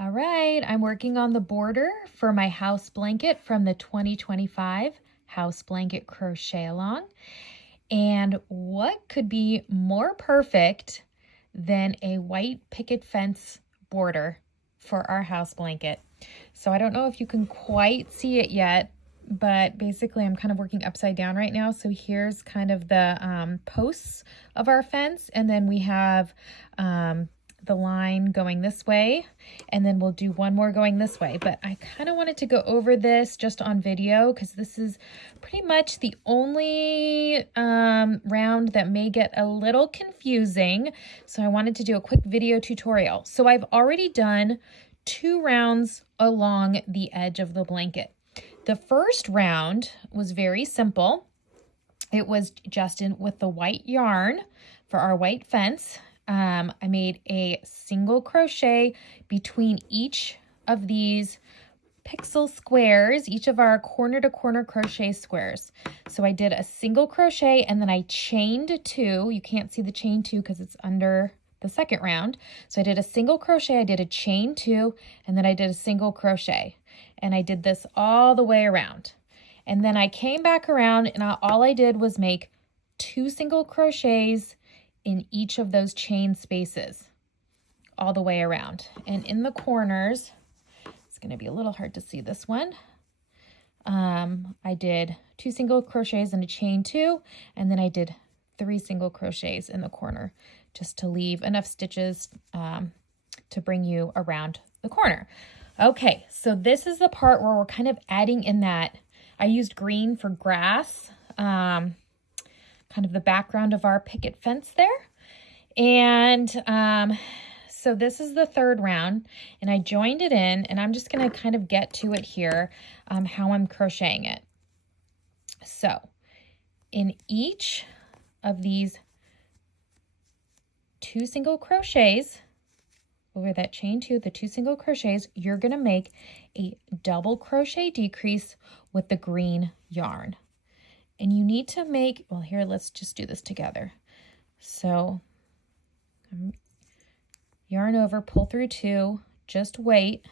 All right, I'm working on the border for my house blanket from the 2025 House Blanket Crochet Along. And what could be more perfect than a white picket fence border for our house blanket? So I don't know if you can quite see it yet, but basically I'm kind of working upside down right now. So here's kind of the posts of our fence, and then we have the line going this way, and then we'll do one more going this way. But I kind of wanted to go over this just on video because this is pretty much the only round that may get a little confusing. So I wanted to do a quick video tutorial. So I've already done 2 rounds along the edge of the blanket. The first round was very simple. It was just with the white yarn for our white fence. I made a single crochet between each of these pixel squares, each of our corner to corner crochet squares. So I did a single crochet and then I chained 2. You can't see the chain 2 because it's under the second round. So I did a single crochet, I did a chain 2, and then I did a single crochet. And I did this all the way around. And then I came back around and all I did was make 2 single crochets in each of those chain spaces all the way around. And in the corners, it's going to be a little hard to see this one. I did 2 single crochets and a chain 2, and then I did 3 single crochets in the corner just to leave enough stitches to bring you around the corner. Okay, so this is the part where we're kind of adding in that. I used green for grass, kind of the background of our picket fence there. And so this is the third round, and I joined it in, and I'm just going to kind of get to it here, how I'm crocheting it. So in each of these 2 single crochets, over that chain 2, the 2 single crochets, you're going to make a double crochet decrease with the green yarn. And you need to make, well, here, let's just do this together. So yarn over, pull through 2, just wait,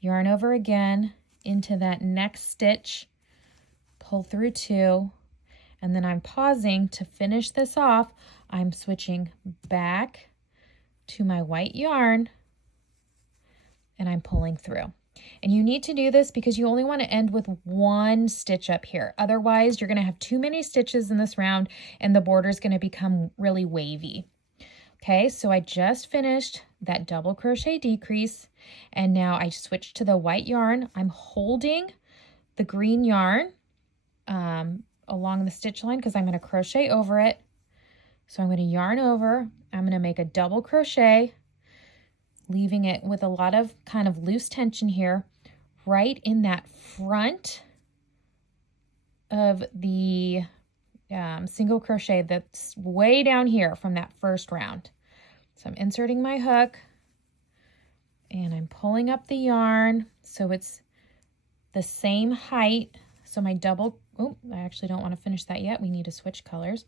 yarn over again into that next stitch, pull through 2, and then I'm pausing to finish this off. I'm switching back to my white yarn and I'm pulling through. And you need to do this because you only want to end with 1 stitch up here. Otherwise, you're going to have too many stitches in this round and the border is going to become really wavy. Okay, so I just finished that double crochet decrease, and now I switched to the white yarn. I'm holding the green yarn along the stitch line because I'm going to crochet over it. So I'm going to yarn over, I'm going to make a double crochet, leaving it with a lot of kind of loose tension here, right in that front of the single crochet that's way down here from that first round. So I'm inserting my hook and I'm pulling up the yarn so it's the same height. So my double, oh, I actually don't want to finish that yet. We need to switch colors.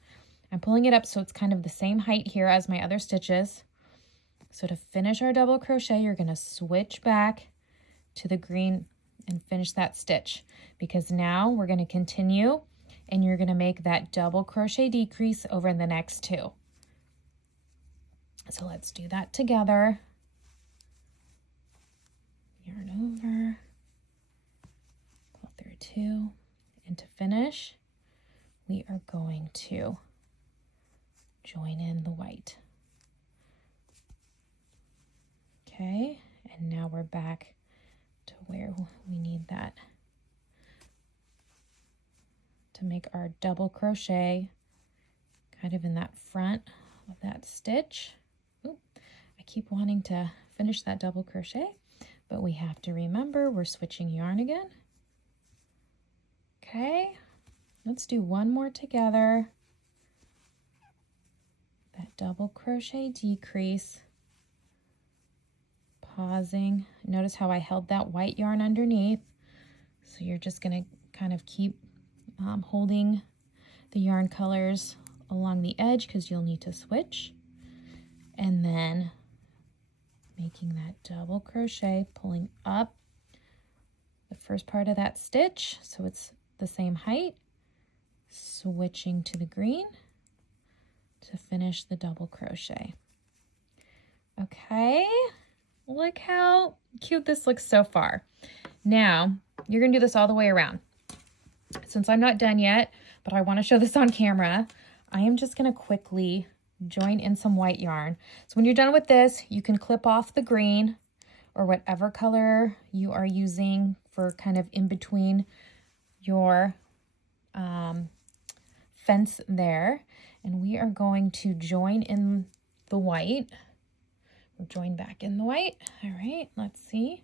I'm pulling it up so it's kind of the same height here as my other stitches. So to finish our double crochet, you're going to switch back to the green and finish that stitch, because now we're going to continue and you're going to make that double crochet decrease over the next 2. So let's do that together. Yarn over, pull through 2, and to finish, we are going to join in the white. Okay, and now we're back to where we need that to make our double crochet kind of in that front of that stitch. Ooh, I keep wanting to finish that double crochet, but we have to remember we're switching yarn again. Okay, let's do one more together. That double crochet decrease, pausing. Notice how I held that white yarn underneath. So you're just going to kind of keep holding the yarn colors along the edge because you'll need to switch. And then making that double crochet, pulling up the first part of that stitch so it's the same height, switching to the green to finish the double crochet. Okay, look how cute this looks so far. Now, you're gonna do this all the way around. Since I'm not done yet, but I wanna show this on camera, I am just gonna quickly join in some white yarn. So when you're done with this, you can clip off the green or whatever color you are using for kind of in between your fence there. And we are going to join in the white. We'll join back in the white. All right, let's see.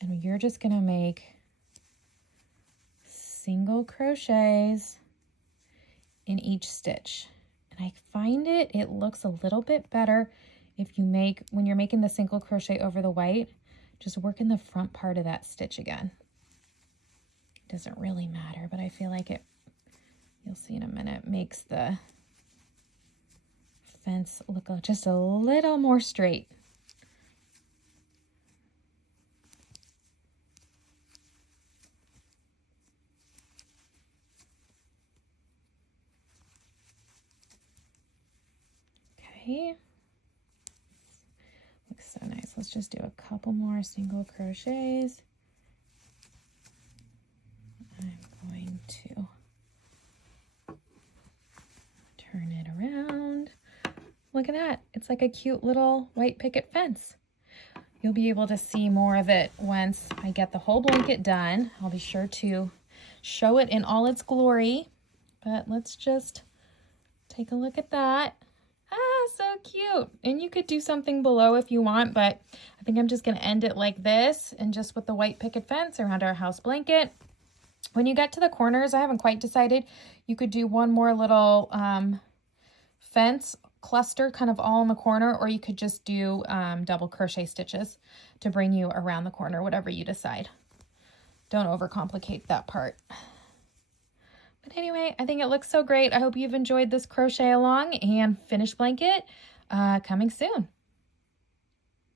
And you're just gonna make single crochets in each stitch. And I find it looks a little bit better if you when you're making the single crochet over the white, just work in the front part of that stitch again. It doesn't really matter, but I feel like you'll see in a minute, makes the fence look just a little more straight. Okay, looks so nice. Let's just do a couple more single crochets. I'm going to turn it around. Look at that. It's like a cute little white picket fence. You'll be able to see more of it once I get the whole blanket done. I'll be sure to show it in all its glory, but let's just take a look at that. Ah, so cute. And you could do something below if you want, but I think I'm just going to end it like this and just with the white picket fence around our house blanket. When you get to the corners, I haven't quite decided, you could do one more little fence cluster kind of all in the corner, or you could just do double crochet stitches to bring you around the corner, whatever you decide. Don't overcomplicate that part. But anyway, I think it looks so great. I hope you've enjoyed this crochet along and finished blanket coming soon.